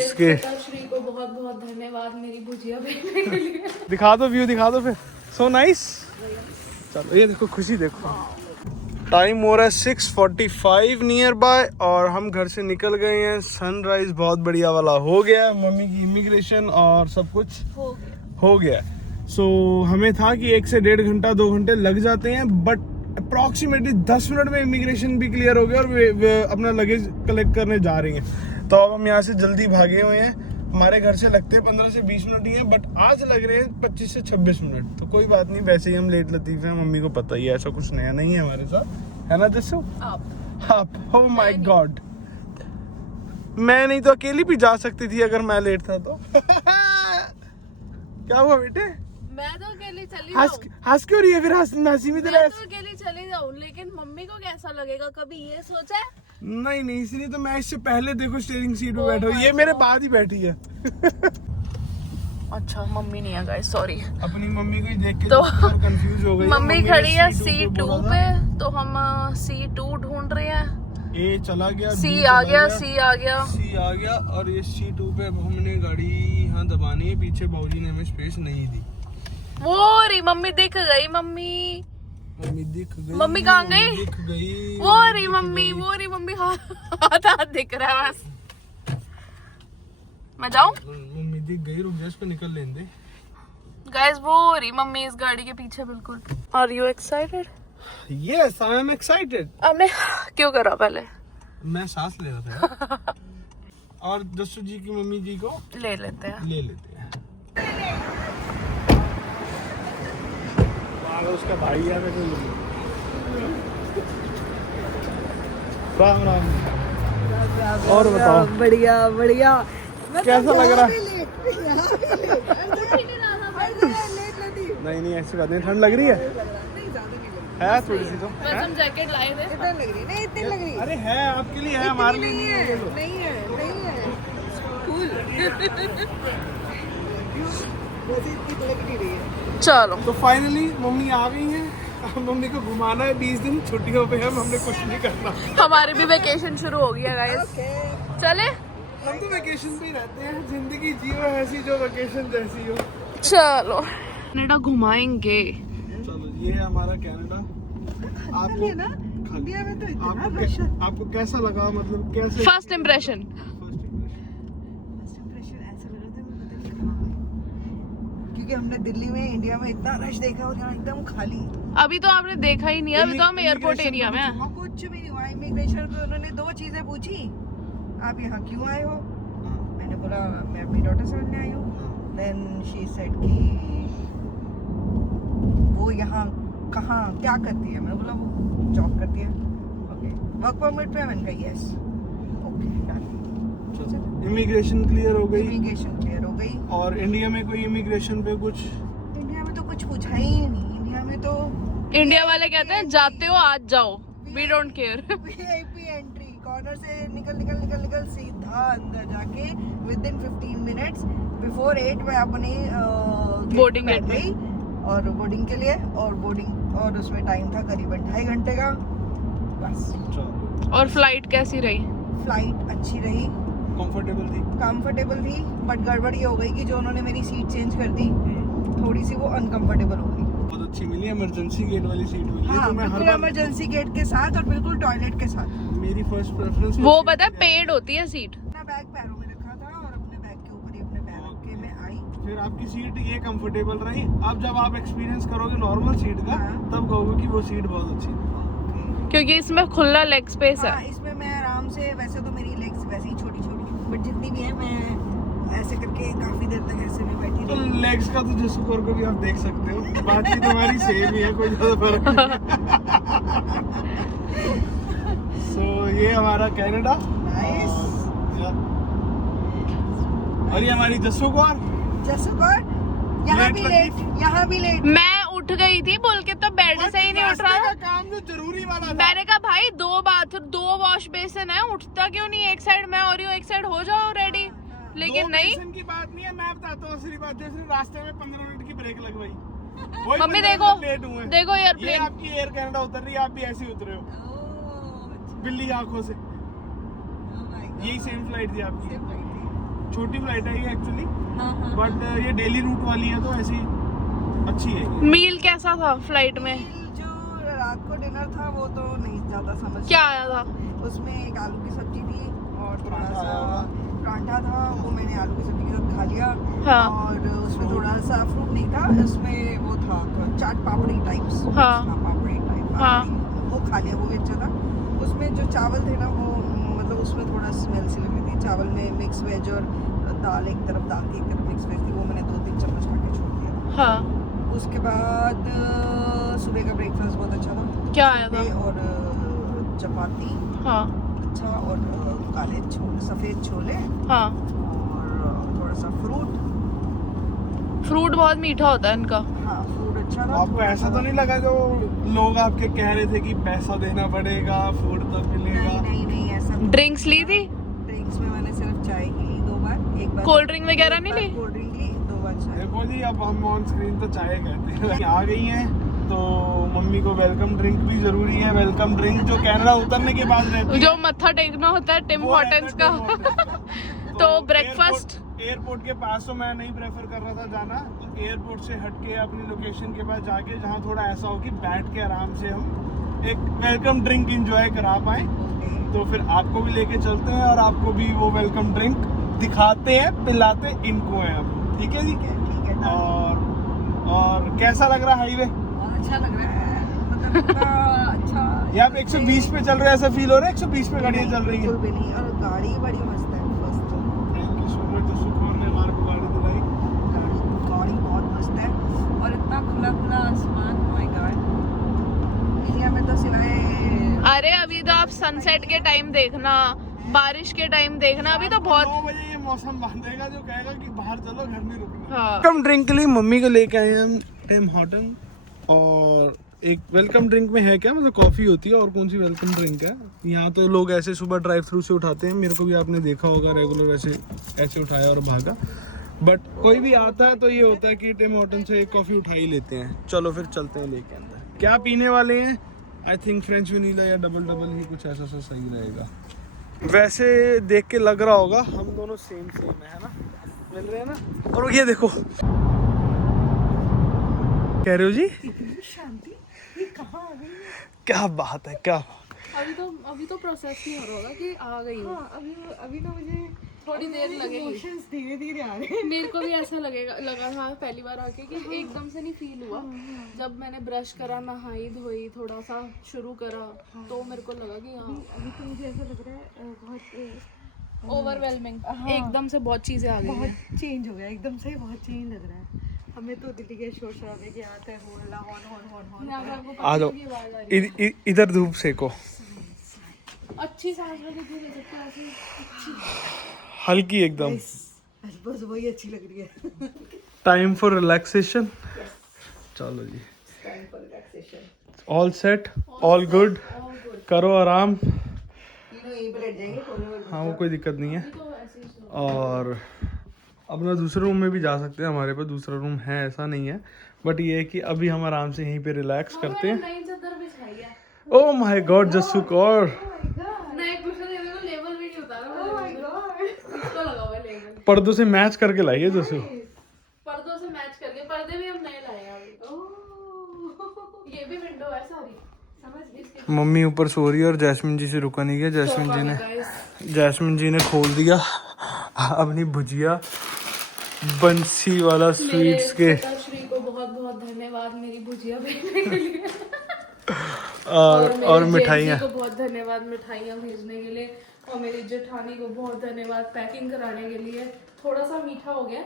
इसके श्री को बहुत बहुत धन्यवाद मेरी भुजिया भेजने के लिए। दिखा दो व्यू, दिखा दो फिर। So nice. चलो ये देखो, खुशी देखो। टाइम हो रहा है 6:45 नियर बाय और हम घर से निकल गए हैं। सनराइज बहुत बढ़िया वाला हो गया। मम्मी की इमिग्रेशन और सब कुछ हो गया। सो हमें था कि 1 से 1.5 घंटा 2 घंटे लग जाते हैं, बट अप्रॉक्सीमेटली 10 मिनट में इमिग्रेशन भी क्लियर हो गया और वे अपना लगेज कलेक्ट करने जा रही हैं। तो अब हम यहाँ से जल्दी भागे हुए हैं। हमारे घर से लगते हैं 15 से 20 मिनट ही हैं, बट आज लग रहे हैं 25 से 26 मिनट। तो कोई बात नहीं, वैसे ही हम लेट लतीफ़ हैं, मम्मी को पता ही है, ऐसा कुछ नया नहीं है हमारे साथ, है ना जस्सू? आप ओह माय गॉड, मैं नहीं तो अकेली भी जा सकती थी अगर मैं लेट था तो। क्या हुआ बेटे? मैं तो अकेली चली हंस क्यों रही है फिर? हंसी में मैं तो अकेली चली जाऊं, लेकिन मम्मी को कैसा लगेगा, कभी ये सोचा है? नहीं, इसलिए तो मैं इससे पहले देखो स्टीयरिंग सीट पे बैठा हूँ, ये मेरे बाद ही बैठी है। अच्छा मम्मी नहीं है गाइस, सॉरी। अपनी मम्मी को ही देख के तो कंफ्यूज हो गई। मम्मी खड़ी है C2 पे, तो हम C2 ढूंढ रहे हैं। ए चला गया, C आ गया, C आ गया और ये C2 पे हमने गाड़ी यहाँ दबानी है। पीछे बाबूजी ने हमें स्पेस नहीं दी। वो रही मम्मी, दिख गई मम्मी दिख गई। मम्मी कहाँ गई? दिख गई। वो रही मम्मी हाथ दिख रहा है बस। मैं जाऊं? मम्मी दिख गई, रुक जा, इस पे निकल लेने दे। गाइस वो रही मम्मी इस गाड़ी के पीछे बिल्कुल। Are you excited? Yes I am excited. आपने क्यों करा पहले? मैं सांस ले रहा था। और जस्सू जी की मम्मी जी को ले लेते हैं। उसका भाई है। राम राम। और बताओ। बढ़िया कैसा लग रहा है? नहीं ऐसी बात नहीं। ठंड लग रही है थोड़ी सी तो। बस हम जैकेट लाए थे। इतनी लग रही अरे है आपके लिए, है हमारे लिए नहीं है। नहीं है इतनी लग नहीं रही है। चलो तो फाइनली मम्मी आ गई हैं। मम्मी को घुमाना है, 20 दिन छुट्टियों पे हम, हमने कुछ नहीं करना। हमारी भी वेकेशन शुरू हो गया गाइस। चले? हम तो वेकेशन पे ही रहते हैं। जिंदगी जियो ऐसी जो वेकेशन जैसी हो। चलो कनाडा घुमाएंगे। चलो ये है हमारा कनाडा। आपको इंडिया में तो इतना आपको कैसा लगा? मतलब कैसे फर्स्ट इम्प्रेशन? क्योंकि हमने दिल्ली में, इंडिया में इतना रश देखा और यहाँ एकदम खाली। अभी तो आपने देखा ही नहीं है, अभी तो हम एयरपोर्ट एरिया में हैं। कुछ भी नहीं हुआ। इमिग्रेशन पे उन्होंने 2 चीजें पूछी, आप यहाँ क्यों आए हो? मैंने बोला मैं अपनी डॉटर से मिलने आई हूँ। देन शी सेड कि वो यहाँ कहाँ क्या करती है? मैंने बोला वो जॉब करती है। ओके, वर्क परमिट पे? मैंने कहा yes. Okay done. Immigration clear हो गई? इमिग्रेशन क्लियर हो गई। और इंडिया में कोई इमिग्रेशन पे कुछ? इंडिया में तो कुछ पूछा ही नहीं। इंडिया में तो इंडिया वाले कहते हैं जाते हो आज जाओ, we don't care. VIP entry, corner से निकल सीधा अंदर जाके विदिन 15 मिनट्स बिफोर 8 मैं अपनी बोर्डिंग बैठ गई और बोर्डिंग के लिए। और बोर्डिंग और उसमें टाइम था करीबन 2.5 घंटे का बस। और फ्लाइट कैसी रही? फ्लाइट अच्छी रही, कंफर्टेबल थी, बट गड़बड़ ये हो गई कि जो उन्होंने मेरी सीट चेंज कर दी, थोड़ी सी वो अनकंफर्टेबल हो गई। बहुत अच्छी मिली, इमरजेंसी गेट वाली सीट मिली। हाँ, तो मैं बिल्कुल इमरजेंसी गेट के साथ और बिल्कुल टॉयलेट के साथ। मेरी फर्स्ट प्रेफरेंस वो पता है पेड होती है सीट। अपना बैग पैरों में रखा था और अपने बैग के ऊपर ही अपने पैर रख के मैं आई। फिर आपकी सीट ये कंफर्टेबल रही। अब जब आप एक्सपीरियंस करोगे नॉर्मल सीट का, तब कहोगे कि वो सीट बहुत अच्छी थी, क्योंकि इसमें खुला लेग स्पेस है। इसमें मैं आराम से, वैसे तो मेरी लेग्स वैसे ही छोटी बट जितनी भी है मैं ऐसे करके काफी देर तक ऐसे में बैठी तो रही। लेग्स का तो जस्सू कौर को भी आप देख सकते हो, बाकी तुम्हारी सेम ही है, कोई ज्यादा फर्क नहीं। सो ये हमारा कनाडा। नाइस। और ये हमारी जस्सू कौर। यहाँ भी लेट। मैं उठ गई थी बोल के तो बेड से ही नहीं उठ रहा था। काम जो जरूरी वाला था। मैंने कहा भाई 2 वॉश बेसिन है, उठता क्यों नहीं? एक साइड मैं और एक साइड हो जाओ रेडी। लेकिन नहीं, की बात नहीं है, मैं बताता हूँ असली बात। जैसे रास्ते में 15 मिनट की ब्रेक लगवाई। मम्मी देखो एयरप्लेन। आपकी एयर कनाडा उतर रही है, आप भी ऐसे ही उतरे हो बिल्ली आंखों से। यही सेम फ्लाइट थी आपकी। छोटी फ्लाइट है ये एक्चुअली, हाँ बट ये डेली रूट वाली है तो ऐसी अच्छी है ये। मील कैसा था फ्लाइट में? जो रात को डिनर था वो तो नहीं ज्यादा समझ क्या आया था? उसमें एक आलू की सब्जी थी और थोड़ा सा पराठा था, वो मैंने आलू की सब्जी के साथ खा लिया। हाँ। और उसमें थोड़ा सा फ्रूट नहीं था, उसमें वो था चाट पापड़ी टाइप्स। हाँ। पापड़ी टाइप। हाँ। वो खा लिया, वो भी अच्छा था। उसमें जो चावल थे ना वो मतलब उसमें थोड़ा स्मेल सी लग रही थी। चावल में मिक्स वेज और दाल, एक तरफ दाल थी एक तरफ मिक्स वेज थी, वो मैंने 2-3 चम्मच खा के छोड़ दिया। हाँ। उसके बाद सुबह का ब्रेकफास्ट बहुत अच्छा था। क्या आया था? और चपाती हाँ। अच्छा, और काले छोले, सफेद छोले, हाँ। और थोड़ा सा फ्रूट। फ्रूट बहुत मीठा होता है इनका। हाँ, फ्रूट अच्छा था। आपको ऐसा तो नहीं लगा जो लोग आपके कह रहे थे कि पैसा देना पड़ेगा फूड तब मिलेगा? नहीं ऐसा। ड्रिंक्स ली थी? ड्रिंक्स में मैंने सिर्फ चाय ही ली 2 बार। एक बार कोल्ड ड्रिंक वगैरह नहीं ली? कोल्ड ड्रिंक ली, 2 बार चाय। देखो जी, अब हम ऑन स्क्रीन तो चाय कहते हैं। आ गई हैं तो मम्मी को वेलकम ड्रिंक भी जरूरी है। वेलकम ड्रिंक जो कनाडा उतरने के बाद रहती है, जो मत्था टेकना होता है टिम वो रहता है हॉर्टन्स का। Tim Hortons. तो ब्रेकफास्ट एयरपोर्ट के पास तो मैं नहीं प्रेफर कर रहा था जाना, तो एयरपोर्ट से हट के अपनी लोकेशन के पास जाके जहाँ थोड़ा ऐसा हो कि बैठ के आराम से हम एक वेलकम ड्रिंक एंजॉय करा पाए, तो फिर आपको भी लेके चलते हैं और आपको भी वो वेलकम ड्रिंक दिखाते हैं, पिलाते इनको हैं हम। ठीक है जी? ठीक है। और कैसा लग रहा है हाईवे? बहुत अच्छा लग रहा है, मतलब इतना अच्छा। ये आप 120 पे चल रहे हैं, ऐसा फील हो रहा है 120 पे गाड़ियाँ चल रही हैं? बिल्कुल भी नहीं, और गाड़ी बड़ी मस्त है। First thank you so much जो सुखोर ने हमारे को गाड़ी दिलाई। गाड़ी बहुत मस्त है, और इतना खुला खुला आसमान। माय गॉड, इंडिया में तो सिवाय अरे अभी तो आप सनसेट के टाइम देखना, बारिश के टाइम देखना, अभी तो बहुत 9 बजे ये मौसम बांधेगा जो कहेगा कि बाहर चलो, घर नहीं रुकना। हाँ। वेलकम ड्रिंक के लिए मम्मी को लेके आए हैं हम टिम हॉर्टन। और एक वेलकम ड्रिंक में है क्या, मतलब कॉफ़ी होती है और कौन सी वेलकम ड्रिंक है। यहाँ तो लोग ऐसे सुबह ड्राइव थ्रू से उठाते हैं, मेरे को भी आपने देखा होगा रेगुलर वैसे ऐसे उठाया और भागा। बट कोई भी आता है तो ये होता है कि टिम हॉर्टन से एक कॉफ़ी उठा ही लेते हैं। चलो फिर चलते हैं लेके अंदर। क्या पीने वाले हैं? आई थिंक फ्रेंच वनीला या डबल ही कुछ ऐसा सा सही रहेगा। वैसे देख के लग रहा होगा हम दोनों सेम है ना, मिल रहे हैं ना। और ये देखो, कह रहे हो जी शांति, ये कहाँ आ गई? क्या बात है, क्या अभी तो प्रोसेस नहीं हो रहा होगा कि आ गई हो। हाँ, अभी ना मुझे थोड़ी देर लगेगी। इमोशंस धीरे धीरे आ रहे हैं। मेरे को भी ऐसा लगा था पहली बार आके कि एकदम से नहीं फील हुआ। जब मैंने ब्रश करा, नहाई धोई, थोड़ा सा शुरू करा, तो मेरे को लगा कि हाँ अभी तो मुझे ऐसा लग रहा है बहुत ओवरवेलमिंग, एकदम से बहुत चीजें आ गई हैं। बहुत चेंज हो गया, एकदम से बहुत चेंज लग रहा है। हमें तो दिल्ली के शोर शराबे के आते हैं, होला हॉर्न। यहाँ पे आपको आ जाओ, पता है कि आवाज आ रही इधर धूप सेको, है। अच्छी सांस लो, कितनी ले सकते हैं ऐसे अच्छी। हल्की एकदम। बस वही अच्छी लग रही है। Time for relaxation. चलो जी, time for relaxation. All set, all good, करो आराम। तीनों यहीं पे लेट जाएंगे। हाँ, वो कोई दिक्कत नहीं है। तो ऐसे ही सो। और अपना दूसरे रूम में भी जा सकते हैं, हमारे पास दूसरा रूम है, ऐसा नहीं है। बट ये है कि अभी हम आराम से यहीं पे रिलैक्स करते हैं। नई चादर बिछाई है। ओह माय गॉड जसुक, और नए कुशन देने को लेवल भी नहीं उतारा। ओह माय गॉड, इसको लगा हुआ है लेवल। पर्दों से मैच करके लाइए जसु। पर्दों से मैच करके, पर्दे भी हम नए लाए हैं अभी। ये भी विंडो है सारी, समझ इसके। मम्मी ऊपर सो रही है और जैस्मिन जी से रुका नहीं गया। जैस्मिन जी ने खोल दिया अपनी भुजिया बंसी वाला स्वीट्स के। श्री को बहुत बहुत धन्यवाद मेरी भुजिया भेजने के लिए। और मिठाइयाँ को बहुत धन्यवाद मिठाइयाँ भेजने के लिए, और मेरी जेठानी को बहुत धन्यवाद पैकिंग कराने के लिए। थोड़ा सा मीठा हो गया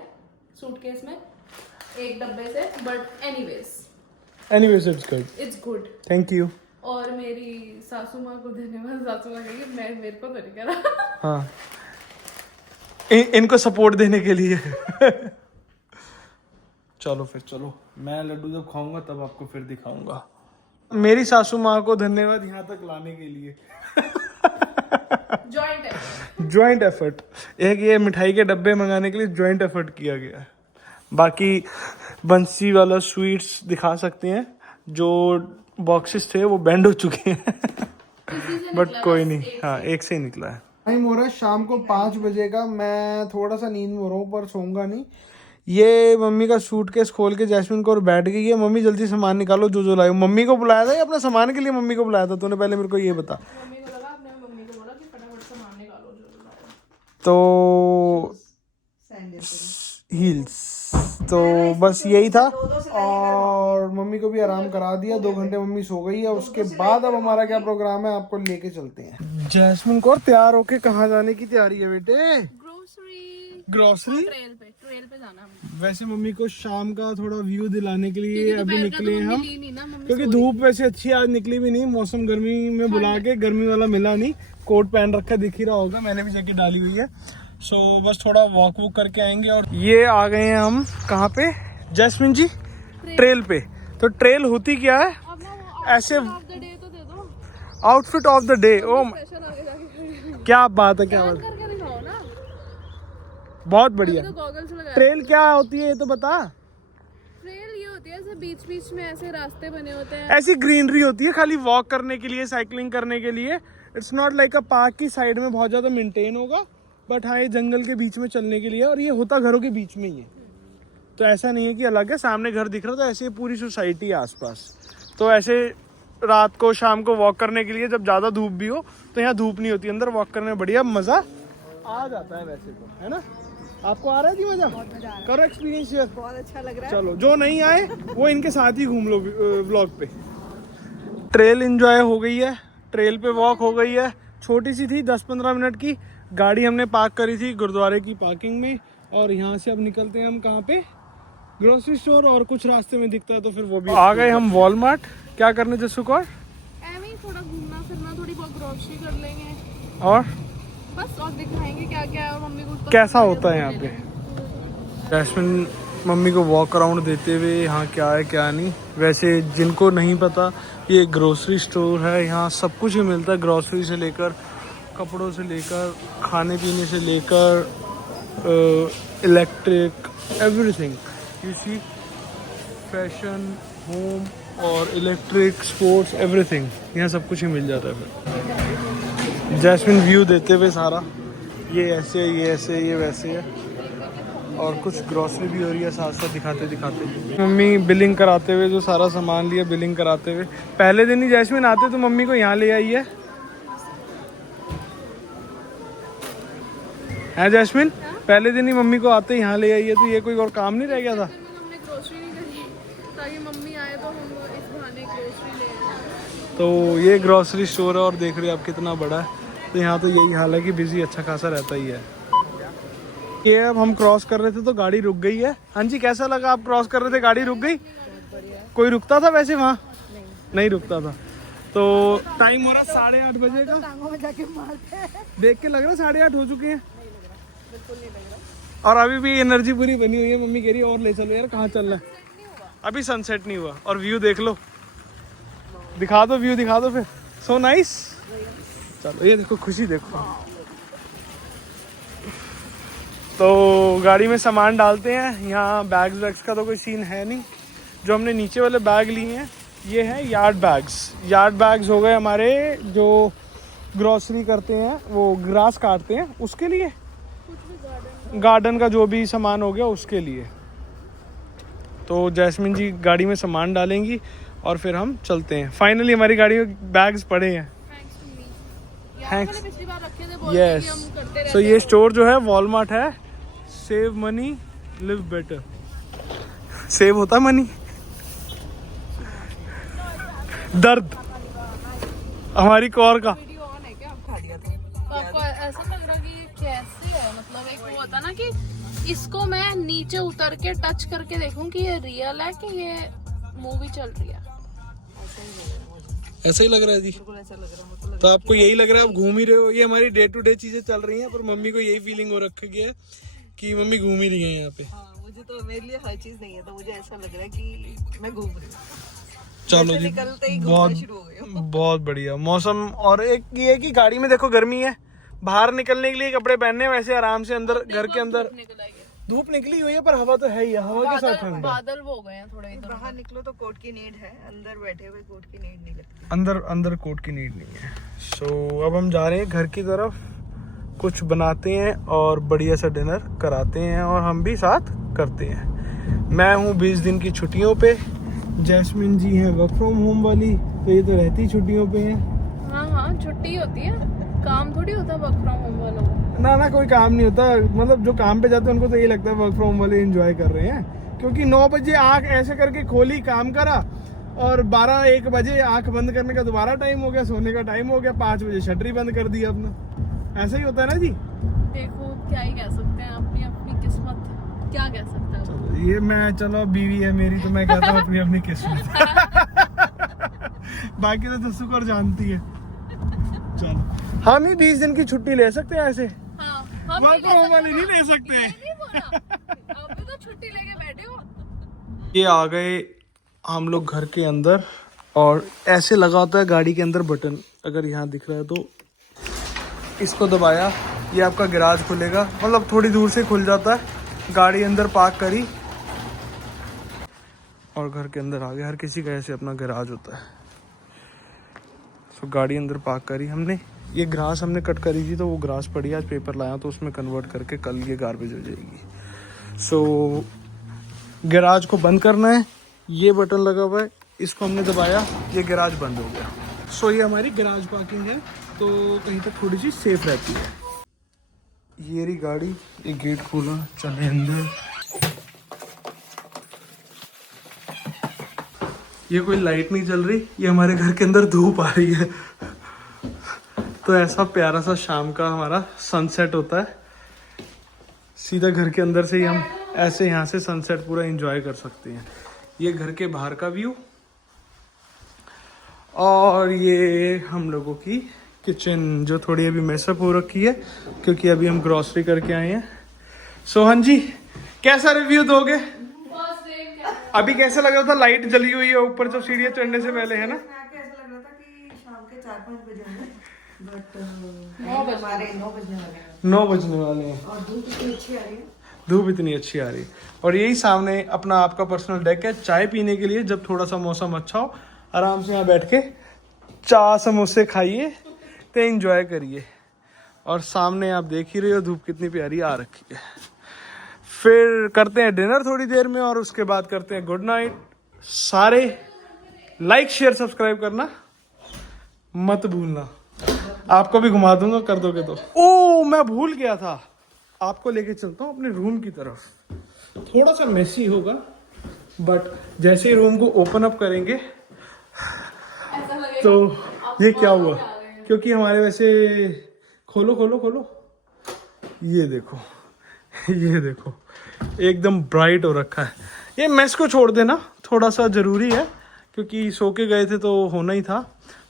सूटकेस में एक डब्बे से, but anyways it's good, thank you. और मेरी सासू माँ को धन्यवाद। सासू माँ कहेगी मैं, मेरे को तो नहीं करा। हाँ, इनको सपोर्ट देने के लिए। चलो फिर, चलो मैं लड्डू जब खाऊंगा तब आपको फिर दिखाऊंगा। मेरी सासू माँ को धन्यवाद यहाँ तक लाने के लिए। जॉइंट एफर्ट, एक ये मिठाई के डब्बे मंगाने के लिए जॉइंट एफर्ट किया गया है। बाकी बंसी वाला स्वीट्स दिखा सकते हैं, जो बॉक्सेस थे वो बैंड हो चुके हैं। बट कोई नहीं, हाँ एक से ही निकला है। टाइम हो रहा है शाम को 5 बजे का। मैं थोड़ा सा नींद में हो रहा हूँ पर सोऊंगा नहीं। ये मम्मी का सूटकेस खोल के जैस्मिन को और बैठ गई है। मम्मी जल्दी सामान निकालो जो जो लाए। मम्मी को बुलाया था या अपने सामान के लिए मम्मी को बुलाया था तूने? पहले मेरे को ये बता। मम्मी को लगा, आपने मम्मी को बोला कि फटाफट सामान निकालो जो लाओ। तो हील्स तो बस यही था। और मम्मी को भी आराम करा दिया, 2 घंटे मम्मी सो गई है। उसके बाद अब हमारा क्या प्रोग्राम है आपको लेके चलते हैं। जैस्मिन को तैयार होके कहाँ जाने की तैयारी है बेटे? ग्रोसरी ट्रेल पे जाना है। वैसे मम्मी को शाम का थोड़ा व्यू दिलाने के लिए अभी निकले हैं हम, हम क्योंकि धूप वैसे अच्छी आज निकली भी नहीं। मौसम गर्मी में बुला के गर्मी वाला मिला नहीं। कोट पहन रखा दिख ही रहा होगा, मैंने भी जैकेट डाली हुई है। सो बस थोड़ा वॉक करके आएंगे। और ये आ गए हैं हम कहाँ पे जैस्मिन जी? ट्रेल पे। तो ट्रेल होती क्या है? ऐसे आउटफिट ऑफ द डे। ओ क्या बात है, क्या बात है, बहुत बढ़िया। ट्रेल क्या होती है ये तो बता। ट्रेल ये होती है, ऐसे बीच बीच में ऐसे रास्ते बने होते हैं, ऐसी ग्रीनरी होती है खाली वॉक करने के लिए, साइकिलिंग करने के लिए। It's not like a park की साइड में बहुत ज्यादा मेंटेन होगा, बट हाँ ये जंगल के बीच में चलने के लिए। और ये होता घरों के बीच में ही है, तो ऐसा नहीं है कि अलग है। सामने घर दिख रहा तो ऐसे पूरी सोसाइटी है आसपास। तो ऐसे रात को शाम को वॉक करने के लिए, जब ज्यादा धूप भी हो तो यहाँ धूप नहीं होती, अंदर वॉक करने में बढ़िया मजा आ जाता है वैसे तो, है ना? आपको आ रहा है जी मजा? करो एक्सपीरियंस शेयर। बहुत अच्छा लग रहा है। चलो जो नहीं आए वो इनके साथ ही घूम लो व्लॉग पे। ट्रेल एंजॉय हो गई है, ट्रेल पे वॉक हो गई है। छोटी सी थी, 10-15 मिनट की। गाड़ी हमने पार्क करी थी गुरुद्वारे की पार्किंग में। और यहाँ से अब निकलते हैं हम कहाँ पे? Grocery store. और कुछ रास्ते में दिखता है तो फिर वो भी। आ गए हम वॉलमार्ट। क्या करने जस्सू को? थोड़ा घूमना फिरना, थोड़ी बहुत ग्रोसरी कर लेंगे और बस, और दिखाएंगे क्या क्या है। और मम्मी को कैसा होता है यहाँ पे। जैस्मिन मम्मी को वॉक अराउंड देते हुए यहाँ क्या है क्या नहीं। वैसे जिनको नहीं पता, ये ग्रोसरी स्टोर है। यहाँ सब कुछ ही मिलता है, ग्रोसरी से लेकर कपड़ों से लेकर खाने पीने से लेकर electric, everything you see, fashion, home और इलेक्ट्रिक, स्पोर्ट्स, एवरीथिंग यहाँ सब कुछ ही मिल जाता है। फिर जैस्मिन व्यू देते हुए सारा, ये ऐसे है, ये ऐसे है, ये वैसे है। और कुछ ग्रोसरी भी हो रही है साथ साथ दिखाते दिखाते। मम्मी बिलिंग कराते हुए, जो सारा सामान लिया बिलिंग कराते हुए। पहले दिन ही जैस्मिन आते तो मम्मी को यहाँ ले आई है जैस्मिन? पहले दिन ही मम्मी को आते यहाँ ले आई है, तो ये कोई और काम नहीं रह गया था? हमने ग्रोसरी नहीं करी ताकि मम्मी आए तो हम इस बहाने ग्रोसरी ले आए। तो ये ग्रोसरी स्टोर है और देख रहे हो आप कितना बड़ा है। तो यहाँ तो यही हाल है कि बिजी अच्छा खासा रहता ही है। ये अब हम क्रॉस कर रहे थे तो गाड़ी रुक गई है। हाँ जी, कैसा लगा? आप क्रॉस कर रहे थे, गाड़ी रुक गई? कोई रुकता था वैसे वहाँ? नहीं रुकता था। तो टाइम हो रहा 8:30 बजे का। देख के लग रहा 8:30 हो चुके हैं। और अभी भी एनर्जी पूरी बनी हुई है। मम्मी कह रही है और ले चलो यार, कहाँ चलना है? अभी सनसेट नहीं हुआ। और व्यू देख लो, दिखा दो व्यू, दिखा दो फिर। So nice. चलो ये देखो, खुशी देखो। तो गाड़ी में सामान डालते हैं। यहाँ बैग्स वैग्स का तो कोई सीन है नहीं। जो हमने नीचे वाले बैग लिए हैं ये है यार्ड बैग्स। यार्ड बैग्स हो गए हमारे, जो ग्रोसरी करते हैं, वो ग्रास काटते हैं उसके लिए, गार्डन का जो भी सामान हो गया उसके लिए। तो जैस्मिन जी गाड़ी में सामान डालेंगी और फिर हम चलते हैं। फाइनली हमारी गाड़ी में बैग्स पड़े हैं। थैंक्स। यस। सो ये स्टोर जो है वॉलमार्ट है। Save money, live better. Save होता है मनी, दर्द हमारी कौर का। आपको ऐसा लग रहा कि कैसे है? मतलब एक वो होता ना कि इसको मैं नीचे उतर के टच करके देखूं कि ये रियल है कि ये मूवी चल रही है। ऐसा ही लग रहा है जी। तो आपको यही लग रहा है, आप घूम ही रहे हो। ये हमारी डे टू डे चीजें चल रही हैं, पर मम्मी को यही फीलिंग हो रखी है कि मम्मी घूम ही रही है यहाँ पे। मुझे तो, मेरे लिए हर चीज नहीं है, तो मुझे ऐसा लग रहा है कि मैं घूम रही हूँ। चलो जी, बहुत बढ़िया मौसम। और एक ये कि गाड़ी में देखो गर्मी है, बाहर निकलने के लिए कपड़े पहनने, वैसे आराम से अंदर घर के अंदर धूप निकली हुई है, पर हवा तो है ही, हवा के साथ ठंड। बादल हो गए हैं थोड़े। बाहर निकलो तो कोट की नीड है, अंदर बैठे हुए कोट की नीड नहीं लगती। अंदर कोट की नीड नहीं है। सो अब हम जा रहे हैं घर की तरफ। कुछ बनाते हैं और बढ़िया सा डिनर कराते हैं और हम भी साथ करते हैं। मैं हूँ 20 दिन की छुट्टियों पे, जैस्मिन जी हैं वर्क फ्रॉम होम वाली, तो ये तो रहती ही छुट्टियों पे हैं। हाँ छुट्टी होती है, काम थोड़ी होता वर्क फ्रॉम होम वालों को। ना कोई काम नहीं होता, मतलब जो काम पे जाते हैं उनको तो ये लगता है वर्क फ्रॉम होम वाले एंजॉय कर रहे हैं, क्योंकि 9 बजे आँख ऐसे करके खोली, काम करा, और 12-1 बजे आँख बंद करने का दोबारा टाइम हो गया, सोने का टाइम हो गया, 5 बजे शटरी बंद कर दी अपना। ऐसा ही होता है ना जी। देखो क्या ही कह सकते हैं, अपनी अपनी किस्मत, क्या कह सकते हैं। चलो ये मैं, चलो बीवी है मेरी तो मैं कहता हूँ अपनी अपनी किस्मत। बाकी तो शुक्र जानती है। चलो हाँ, नहीं 20 दिन की छुट्टी ले सकते हैं ऐसे, हाँ, हम वर्क फ्रॉम होम वाले नहीं ले सकते। आप भी तो छुट्टी लेके बैठे हो। ये आ गए हम लोग घर के अंदर, और ऐसे लगा होता है गाड़ी के अंदर बटन, अगर यहाँ दिख रहा है तो इसको दबाया, ये आपका गैराज खुलेगा, मतलब थोड़ी दूर से खुल जाता है। गाड़ी अंदर पार्क करी और घर के अंदर आ गया। हर किसी का ऐसे अपना गैराज होता है। तो गाड़ी अंदर पार्क करी हमने। ये ग्रास हमने कट करी थी, तो वो ग्रास पड़ी, आज पेपर लाया तो उसमें कन्वर्ट करके कल ये गार्बेज हो जाएगी। सो गैराज को बंद करना है, ये बटन लगा हुआ है, इसको हमने दबाया, ये गैराज बंद हो गया। सो ये हमारी गैराज पार्किंग है, तो कहीं तक थोड़ी सी सेफ रहती है। ये रही गाड़ी, ये गेट खोला, चले अंदर। ये कोई लाइट नहीं चल रही, ये हमारे घर के अंदर धूप आ रही है। तो ऐसा प्यारा सा शाम का हमारा सनसेट होता है। सीधा घर के अंदर से ही हम ऐसे यहाँ से सनसेट पूरा एंजॉय कर सकते हैं। ये घर के बाहर का व्यू, और ये हम लोगों की किचन जो थोड़ी अभी मेसअप हो रखी है, क्योंकि अभी हम ग्रोसरी करके आए हैं। सोहन जी कैसा रिव्यू दोगे? अभी कैसा लग रहा था? लाइट जली हुई है ऊपर जो सीढ़ियाँ चढ़ने से पहले, है ना? ऐसा लग रहा था कि शाम के 4-5 बजे होंगे, बट हमारे 9 बजने वाले हैं। 9 बजने वाले हैं और धूप इतनी अच्छी आ रही है। धूप इतनी अच्छी आ रही है। और यही सामने अपना आपका पर्सनल डेक है चाय पीने के लिए, जब थोड़ा सा मौसम अच्छा हो, आराम से यहाँ बैठ के चाय समोसे खाइए तो एंजॉय करिए। और सामने आप देख ही रहे हो धूप कितनी प्यारी आ रखी है। फिर करते हैं डिनर थोड़ी देर में, और उसके बाद करते हैं गुड नाइट। सारे लाइक शेयर सब्सक्राइब करना मत भूलना। आपको भी घुमा दूंगा, कर दोगे तो। ओ मैं भूल गया था, आपको लेके चलता हूँ अपने रूम की तरफ। थोड़ा सा मेसी होगा, बट जैसे ही रूम को ओपन अप करेंगे तो ये क्या हुआ, क्योंकि हमारे वैसे खोलो खोलो खोलो, ये देखो ये देखो एकदम ब्राइट हो रखा है। ये मेस को छोड़ देना थोड़ा सा ज़रूरी है, क्योंकि सो के गए थे तो होना ही था।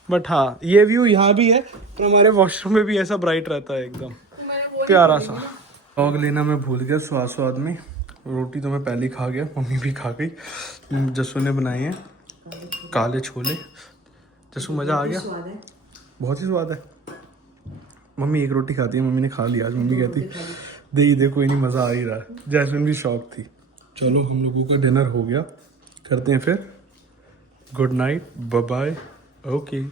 बट हाँ, ये व्यू यहाँ भी है, पर हमारे वॉशरूम में भी ऐसा ब्राइट रहता है एकदम प्यारा सा। व्लॉग लेना मैं भूल गया स्वाद स्वाद में। रोटी तो मैं पहले ही खा गया, मम्मी भी खा गई। जसू ने बनाए हैं काले छोले। जसू मज़ा आ गया? बहुत ही स्वाद है। मम्मी एक रोटी खाती है, मम्मी ने खा लिया आज। मम्मी कहती दे कोई नहीं, मज़ा आ ही रहा है। जैस्मिन भी शौक थी। चलो हम लोगों का डिनर हो गया, करते हैं फिर good night, bye bye, okay.